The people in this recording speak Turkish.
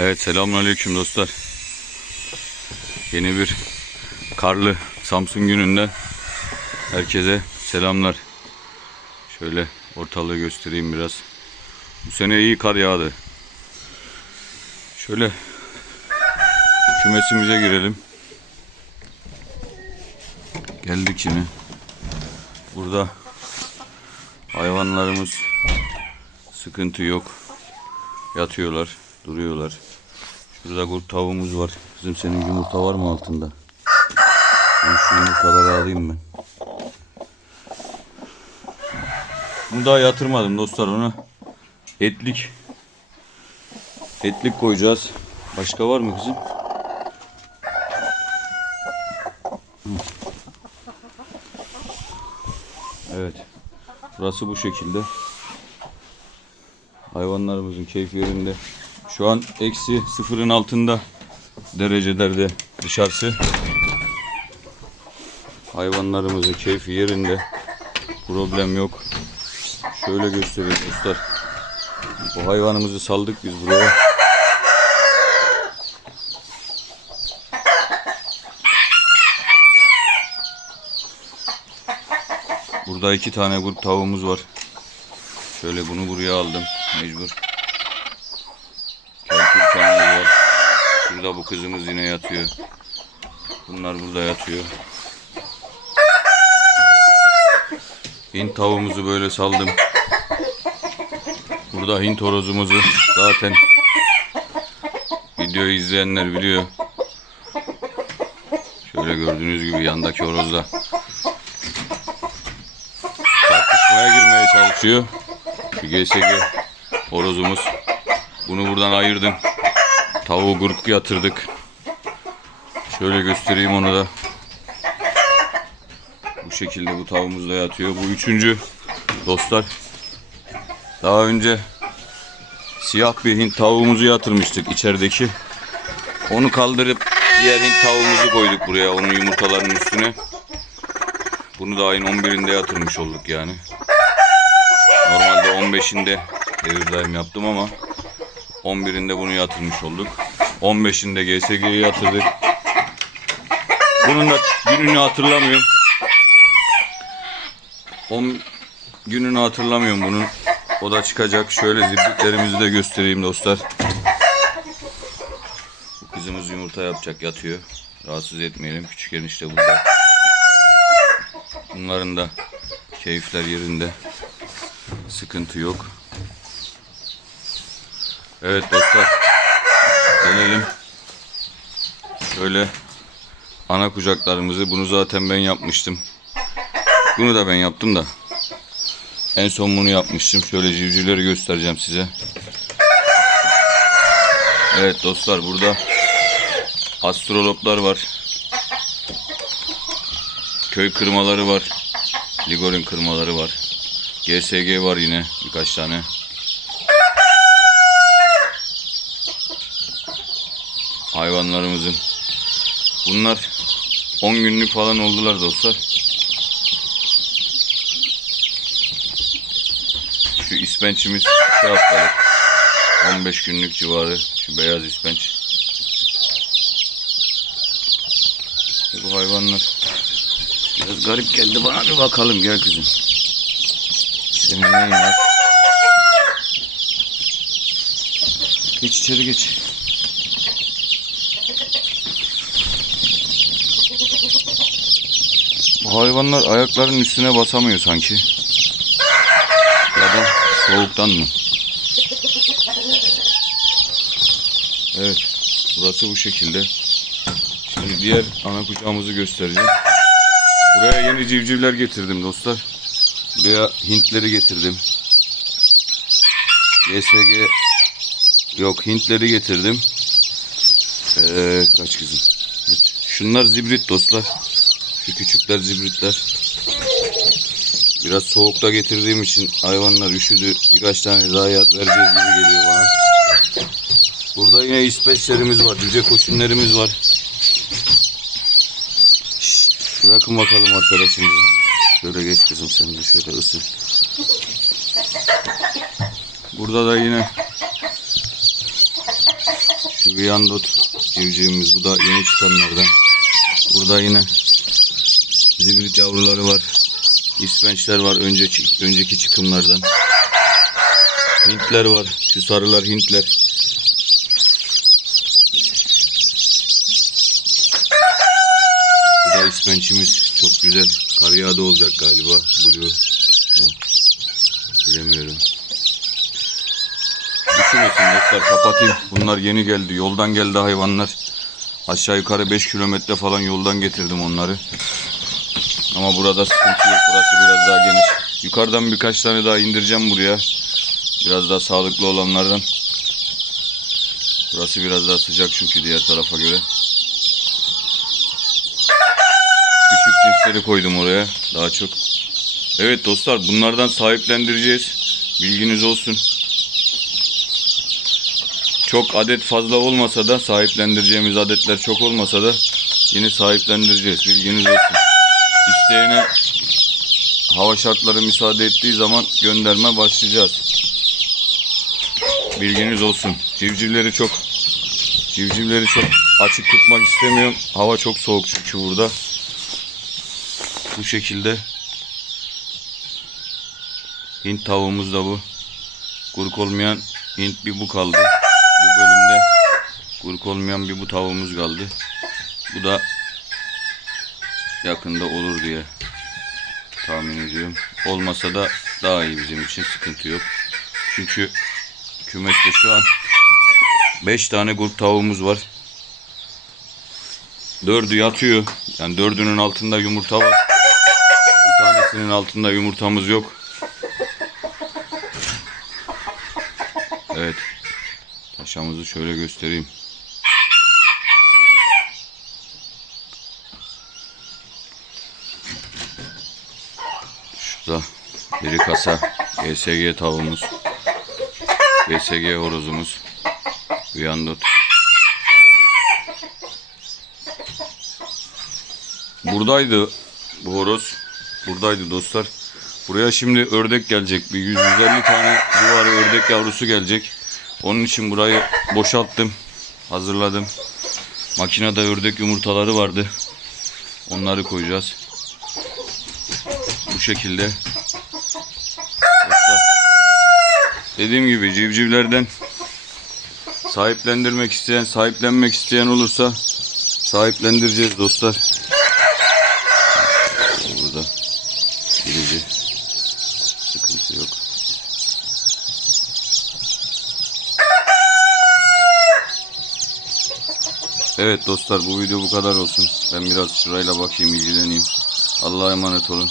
Evet selamünaleyküm dostlar. Yeni bir karlı Samsun gününden herkese selamlar. Şöyle ortalığı göstereyim biraz. Bu sene iyi kar yağdı. Şöyle kümesimize girelim. Geldik yine. Burada hayvanlarımız sıkıntı yok. Yatıyorlar, duruyorlar. Şurada kurt tavuğumuz var. Kızım senin yumurta var mı altında? Ben şu yumurtaları alayım ben. Bunu daha yatırmadım dostlar ona. Etlik. Etlik koyacağız. Başka var mı kızım? Evet. Burası bu şekilde. Hayvanlarımızın keyfi yerinde. Şu an eksi sıfırın altında derecelerde dışarısı. Hayvanlarımızın keyfi yerinde. Problem yok. Şöyle göstereyim dostlar. Bu hayvanımızı saldık biz buraya. Burada iki tane grup tavuğumuz var. Şöyle bunu buraya aldım mecbur. Şurada bu kızımız yine yatıyor. Bunlar burada yatıyor. Hint tavuğumuzu böyle saldım. Burada Hint horozumuzu zaten videoyu izleyenler biliyor. Şöyle gördüğünüz gibi yandaki horoz da tartışmaya girmeye çalışıyor. Şu GSG horozumuz. Bunu buradan ayırdım. Tavuğu grup yatırdık. Şöyle göstereyim onu da. Bu şekilde bu tavuğumuz da yatıyor. Bu üçüncü dostlar. Daha önce siyah bir Hint tavuğumuzu yatırmıştık içerideki. Onu kaldırıp diğer Hint tavuğumuzu koyduk buraya onun yumurtalarının üstüne. Bunu da ayın 11'inde yatırmış olduk yani. Normalde 15'inde devir daim yaptım ama 11'inde bunu yatırmış olduk. 15'inde GSG'yi yatırdık. Bunun da gününü hatırlamıyorum. 10 gününü hatırlamıyorum bunun. O da çıkacak. Şöyle zibritlerimizi de göstereyim dostlar. Bu kızımız yumurta yapacak yatıyor. Rahatsız etmeyelim. Küçük enişte burada. Bunların da keyifler yerinde. Sıkıntı yok. Evet dostlar. Dönelim. Şöyle ana kucaklarımızı bunu zaten ben yapmıştım. Bunu da ben yaptım da. En son bunu yapmıştım. Şöyle civcivleri göstereceğim size. Evet dostlar burada astroloplar var. Köy kırmaları var. Ligorin kırmaları var. GSG var yine birkaç tane. Hayvanlarımızın. Bunlar 10 günlük falan oldular dostlar. Şu ispençimiz şu haftalık. 15 günlük civarı. Şu beyaz ispenç. İşte bu hayvanlar biraz garip geldi bana bir bakalım gel kızım. Senin neyin var? Geç içeri geç. Hayvanlar ayaklarının üstüne basamıyor sanki. Ya da soğuktan mı? Evet. Burası bu şekilde. Şimdi diğer ana kucağımızı göstereceğim. Buraya yeni civcivler getirdim dostlar. Buraya Hintleri getirdim. YSG yok Hintleri getirdim. Ee, kaç kızım? Şunlar zibrit dostlar. Şu küçükler zibritler. Biraz soğukta getirdiğim için hayvanlar üşüdü. Birkaç tane zayiat vereceğiz gibi geliyor bana. Burada yine ispeçlerimiz var. Cüce koşunlarımız var. Şşt, bırakın bakalım arkadaşımızı. Şöyle geç kızım sen de şöyle ısır. Burada da yine Şu Viyandot civcivimiz. Bu da yeni çıkanlardan. Burada yine zibrit yavruları var. İspençler var önceki, önceki çıkımlardan. Hintler var. Şu sarılar Hintler. Bu da ispençimiz. Çok güzel. Kar yağdı olacak galiba. Blue. Bilemiyorum. Üşümesin dostlar kapatayım. Bunlar yeni geldi. Yoldan geldi hayvanlar. Aşağı yukarı 5 kilometre falan yoldan getirdim onları. Ama burada sıkıntı yok. Burası biraz daha geniş. Yukarıdan birkaç tane daha indireceğim buraya. Biraz daha sağlıklı olanlardan. Burası biraz daha sıcak çünkü diğer tarafa göre. Küçük cinsleri koydum oraya daha çok. Evet dostlar bunlardan sahiplendireceğiz. Bilginiz olsun. Çok adet fazla olmasa da sahiplendireceğimiz adetler çok olmasa da yine sahiplendireceğiz. Bilginiz olsun. İsteyene hava şartları müsaade ettiği zaman gönderme başlayacağız. Bilginiz olsun. Civcivleri çok civcivleri çok açık tutmak istemiyorum. Hava çok soğuk çünkü burada. Bu şekilde Hint tavuğumuz da bu. Kuruk olmayan Hint bir bu kaldı. Bu bölümde kuruk olmayan bir bu tavuğumuz kaldı. Bu da yakında olur diye tahmin ediyorum. Olmasa da daha iyi bizim için sıkıntı yok. Çünkü kümeste şu an 5 tane kurt tavuğumuz var. Dördü yatıyor. Yani dördünün altında yumurta var. Bir tanesinin altında yumurtamız yok. Evet. Taşamızı şöyle göstereyim. Şurada biri kasa GSG tavuğumuz. GSG horozumuz. Viyandot. Buradaydı bu horoz. Buradaydı dostlar. Buraya şimdi ördek gelecek. Bir 150 tane civarı ördek yavrusu gelecek. Onun için burayı boşalttım. Hazırladım. Makinede ördek yumurtaları vardı. Onları koyacağız. Şekilde. Dostlar. Dediğim gibi civcivlerden sahiplendirmek isteyen, sahiplenmek isteyen olursa sahiplendireceğiz dostlar. Burada girici sıkıntı yok. Evet dostlar bu video bu kadar olsun. Ben biraz şurayla bakayım ilgileneyim. Allah'a emanet olun.